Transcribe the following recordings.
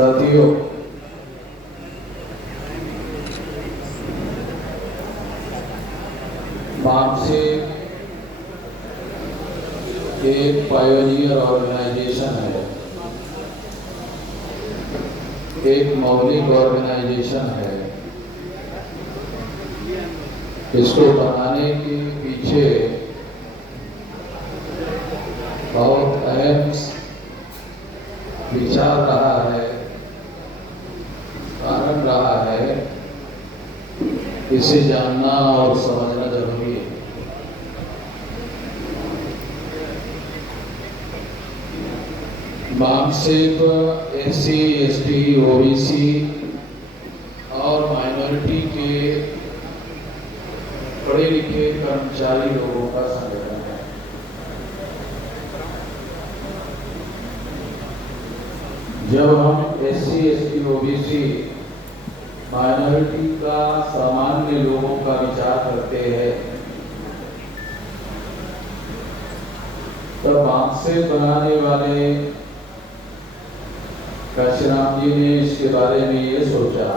साथियों, मार्क्सिस्ट एक pioneer organisation है, एक मौलिक ऑर्गेनाइजेशन है। इसको बनाने के पीछे बहुत अहम विचार रहा है, कारण रहा है। इसे जानना और समझना जरूरी है। मार्क्सिस्ट एससी, एसटी, ओबीसी और माइनॉरिटी के पढ़े लिखे कर्मचारी लोगों का संगठन है। जब हम एससी, एसटी, ओबीसी, माइनॉरिटी का सामान्य लोगों का विचार करते हैं, तब मार्क्सिस्ट बनाने वाले काशीराम जी ने इसके बारे में ये सोचा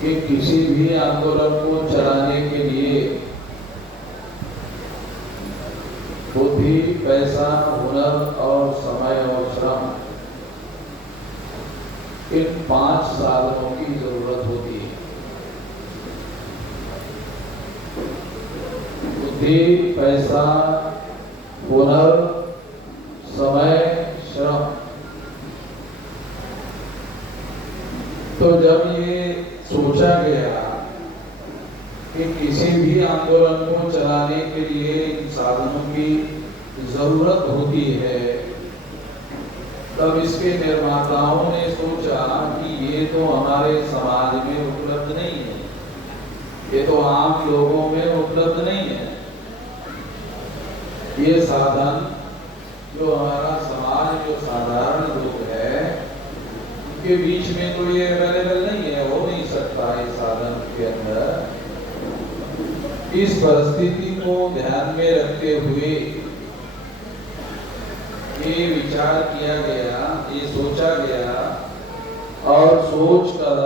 कि किसी भी आंदोलन को चलाने के लिए बुद्धि, पैसा, हुनर और समय और श्रम, इन 5 साधनों की जरूरत होती है। बुद्धि, पैसा, हुनर, समय, श्रम। तो जब ये सोचा गया कि किसी भी आंदोलन को चलाने के लिए इन साधनों की जरूरत होती है, तब इसके निर्माताओं ने सोचा कि ये तो हमारे समाज में उपलब्ध नहीं है, ये तो आम लोगों में उपलब्ध नहीं है। ये साधन जो हमारा समाज, जो साधारण लोग है, उनके बीच में तो ये अवेलेबल नहीं है, हो नहीं सकता इस साधन के अंदर। इस परिस्थिति को ध्यान में रखते हुए ये विचार किया गया, ये सोचा गया और सोचकर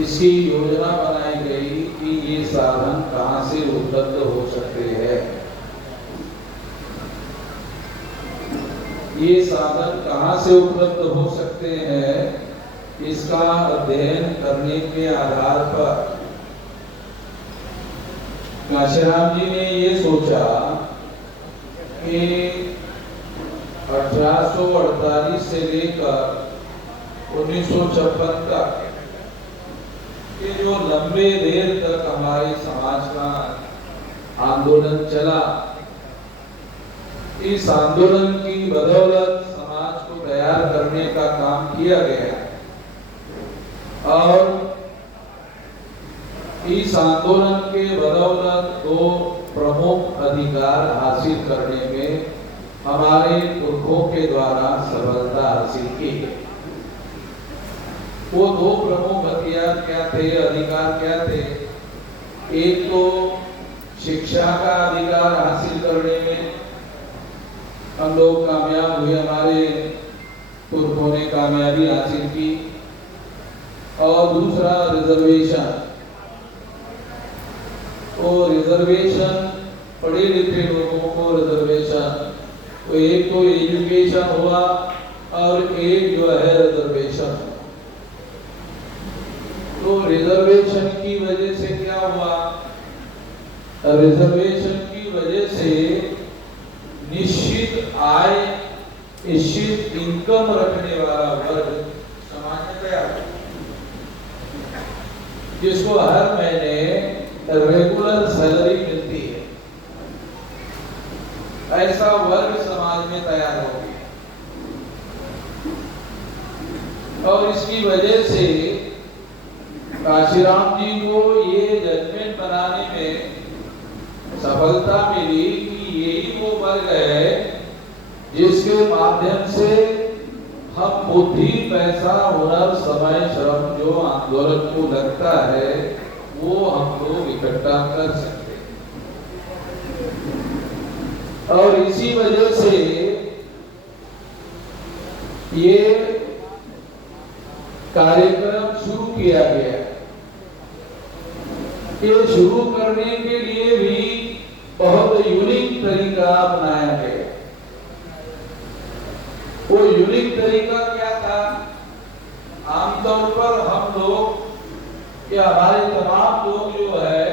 इसकी योजना बनाई गई कि ये साधन कहां से उपलब्ध हो सकते हैं, ये साधन कहां से उपलब्ध हो सकते हैं। इसका अध्ययन करने के आधार पर काशीराम जी ने ये सोचा कि 1848 से लेकर 1956 तक ये जो लंबे देर तक हमारे समाज का आंदोलन चला, इस आंदोलन की बदौलत समाज को तैयार करने का काम किया गया और इस आंदोलन के बदौलत 2 प्रमुख अधिकार हासिल करने में हमारे पुरखों के द्वारा सफलता हासिल की। वो 2 प्रमुख अधिकार क्या थे? एक तो शिक्षा का अधिकार हासिल करने में हम लोग कामयाब हुए, हमारे पुरखों ने कामयाबी हासिल की, और दूसरा रिजर्वेशन। तो रिजर्वेशन, पढ़े लिखे लोगों को रिजर्वेशन, तो एक तो एजुकेशन हुआ और एक जो है रिजर्वेशन। तो रिजर्वेशन की वजह से क्या हुआ? रिजर्वेशन की वजह से निश्चित आय, निश्चित इनकम रखने वाला वर्ग समाज में तैयार हुआ, जिसको हर महीने रेगुलर सैलरी मिलती है, ऐसा वर्ग समाज में तैयार हो गया। और इसकी वजह से काशीराम जी को ये जजमेंट बनाने में सफलता मिली कि यही वो वर्ग है जिसके माध्यम से हम बुद्धि, पैसा, हुनर, समय, श्रम जो आंदोलन को लगता है वो हम लोग इकट्ठा कर सकते हैं। और इसी वजह से ये कार्यक्रम शुरू किया गया। ये शुरू करने के लिए भी बहुत यूनिक तरीका अपनाया गया। वो यूनिक तरीका क्या था? आमतौर पर हम लोग या हमारे तमाम लोग जो है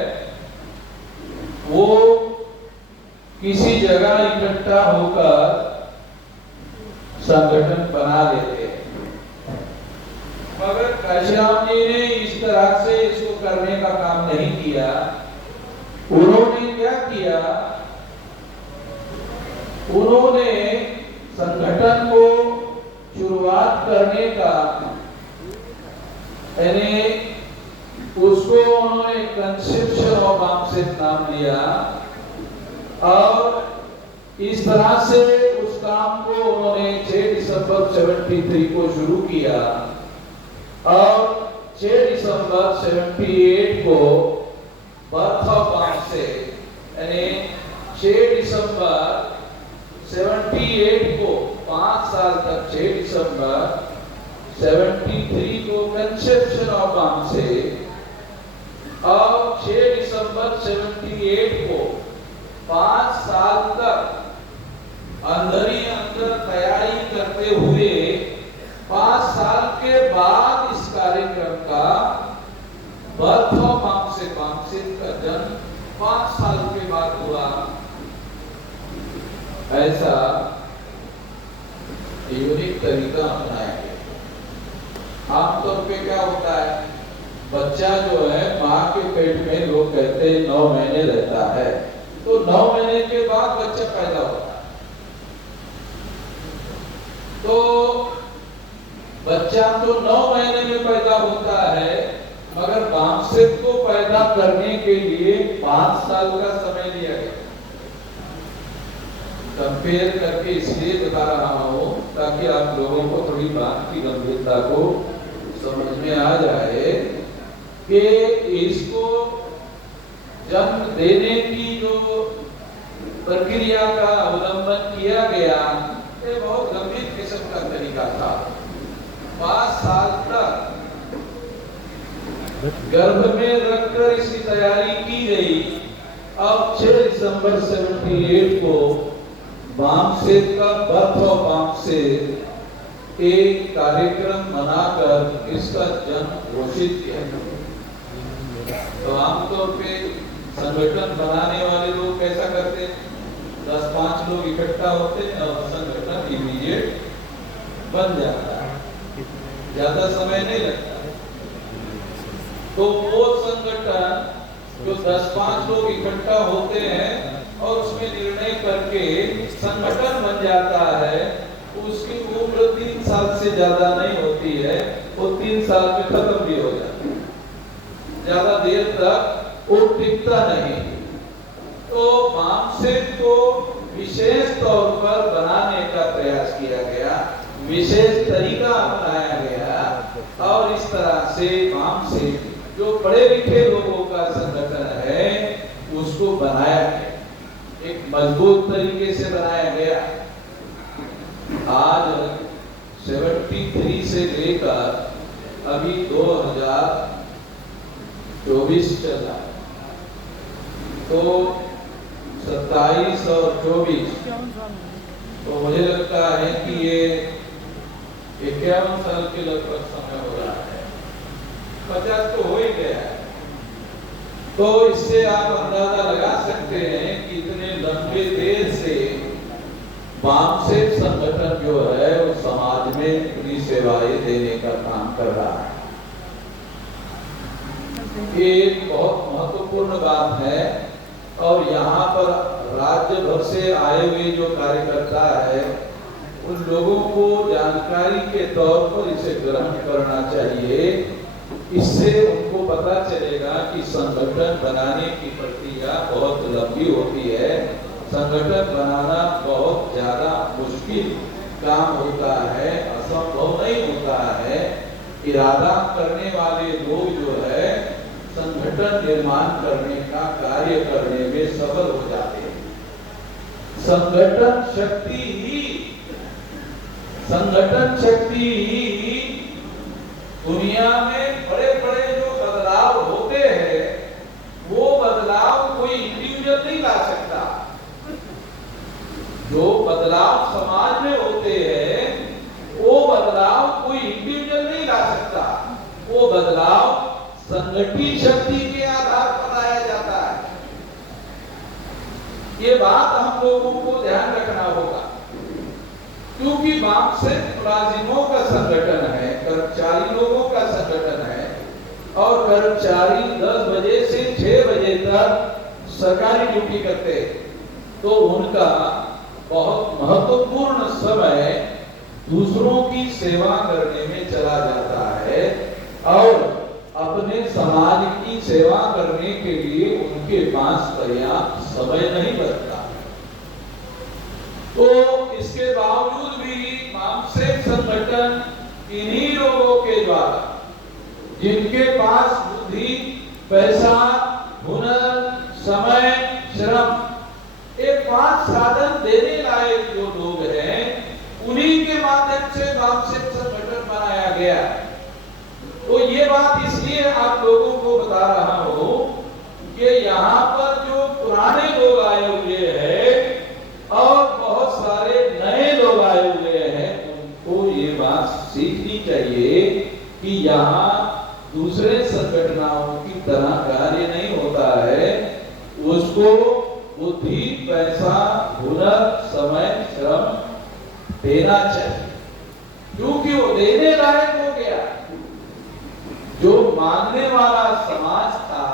वो किसी जगह इकट्ठा होकर संगठन बना लेते हैं, मगर काशीराम जी ने इस तरह से इसको करने का काम नहीं किया। उन्होंने क्या किया? उन्होंने संगठन को शुरुआत करने का यानी उसको उन्होंने कंसेप्शन ऑफ आमसेट नाम दिया और इस तरह से उस काम को उन्होंने 6 दिसंबर 73 को शुरू किया और 6 दिसंबर 78 को बर्थ ऑफ आमसेट यानी 6 दिसंबर 78 को 5 साल तक 6 दिसंबर 73 को कंसेप्शन ऑफ आमसेट और 6 दिसंबर 78 को 5 साल तक अंदर ही अंदर तैयारी करते हुए 5 साल के बाद इस कार्यक्रम का बर्थ ऑफ आमसेट का जन्म 5 साल के बाद हुआ। ऐसा यूनिक तरीका अपनाया गया। आमतौर पे क्या होता है, बच्चा जो है माँ के पेट में लोग कहते हैं 9 महीने रहता है, तो 9 महीने के बाद बच्चा पैदा होता है। तो बच्चा तो 9 महीने में पैदा होता है, मगर वामसेट को पैदा करने के लिए 5 साल का समय लिया गया। कंपेयर करके इसलिए बता रहा हूँ ताकि आप लोगों को थोड़ी बात की गंभीरता को समझ में आ जाए कि इसको जन्म देने की जो प्रक्रिया का अवलंबन किया गया ये बहुत गंभीर किस्म का तरीका था। 5 साल तक गर्भ में रखकर इसकी तैयारी की गई। अब 6 दिसंबर 78 को वामसेट का बर्थ ऑफ वामसेट एक कार्यक्रम बनाकर इसका जन्म घोषित किया। तो आमतौर पे संगठन बनाने वाले लोग कैसा करते, 10-5 लोग इकट्ठा होते हैं और संगठन इमीडिएट बन जाता है, ज्यादा समय नहीं लगता। तो वो संगठन जो 10-5 लोग इकट्ठा होते हैं और उसमें निर्णय करके संगठन बन जाता है, उसकी उम्र 3 साल से ज्यादा नहीं होती है, वो 3 साल में खत्म भी हो जाता है, ज्यादा देर तक वो टिकता नहीं। तो वामसेट को विशेष तौर पर बनाने का प्रयास किया गया, विशेष तरीका अपनाया गया और इस तरह से वामसेट जो पढ़े लिखे लोगों का संगठन है उसको बनाया गया, एक मजबूत तरीके से बनाया गया। आज 73 से लेकर अभी 2024 चल रहा है, तो 27 और 24 तो मुझे लगता है कि ये 51 साल के लगभग समय हो रहा है, 50 तो हो ही गया है। तो इससे आप अंदाजा लगा सकते हैं कि इतने लंबे देर से वामसेट संगठन जो है वो समाज में अपनी सेवाएं देने का काम कर रहा है। ये एक बहुत महत्वपूर्ण बात है और यहाँ पर राज्य भर से आए हुए जो कार्यकर्ता है उन लोगों को जानकारी के तौर पर इसे ग्रहण करना चाहिए। इससे उनको पता चलेगा कि संगठन बनाने की प्रक्रिया बहुत लंबी होती है, संगठन बनाना बहुत ज्यादा मुश्किल काम होता है, असंभव नहीं होता है। इरादा करने वाले लोग जो है संगठन निर्माण करने का कार्य करने में सफल हो जाते हैं। संगठन शक्ति ही संगठन शक्ति दुनिया में बड़े बड़े जो बदलाव होते हैं वो बदलाव कोई इंडिविजुअल नहीं ला सकता। जो बदलाव समाज में होते हैं वो बदलाव कोई इंडिविजुअल नहीं ला सकता। वो बदलाव संगठित शक्ति के आधार पर लाया जाता है। ये बात हम लोगों को ध्यान रखना होगा, क्योंकि मार्क्सिस्ट मुलाजिमों का संगठन है, कर्मचारी लोगों का संगठन है, और कर्मचारी 10 बजे से 6 बजे तक सरकारी ड्यूटी करते हैं, तो उनका बहुत महत्वपूर्ण समय दूसरों की सेवा करने में चला जाता है और अपने समाज की सेवा करने के लिए उनके पास पर्याप्त समय नहीं बचता। तो इसके बावजूद भी मार्क्सिस्ट संगठन इन्हीं लोगों के द्वारा, जिनके पास बुद्धि, पैसा, हुनर, समय, श्रम, ये 5 साधन देने लायक जो लोग हैं, उन्हीं के माध्यम से मार्क्सिस्ट संगठन बनाया गया। तो ये बात इसलिए आप लोगों को बता रहा हूं कि यहाँ पर जो पुराने लोग आए हुए हैं और बहुत सारे नए लोग आए हुए हैं, उनको ये बात सीखनी चाहिए कि यहाँ दूसरे संगठनों की तरह कार्य नहीं होता है। उसको बुद्धि, पैसा, हुनर, समय, श्रम देना चाहिए, क्योंकि वो देने लायक हो गया। जो मानने वाला समाज था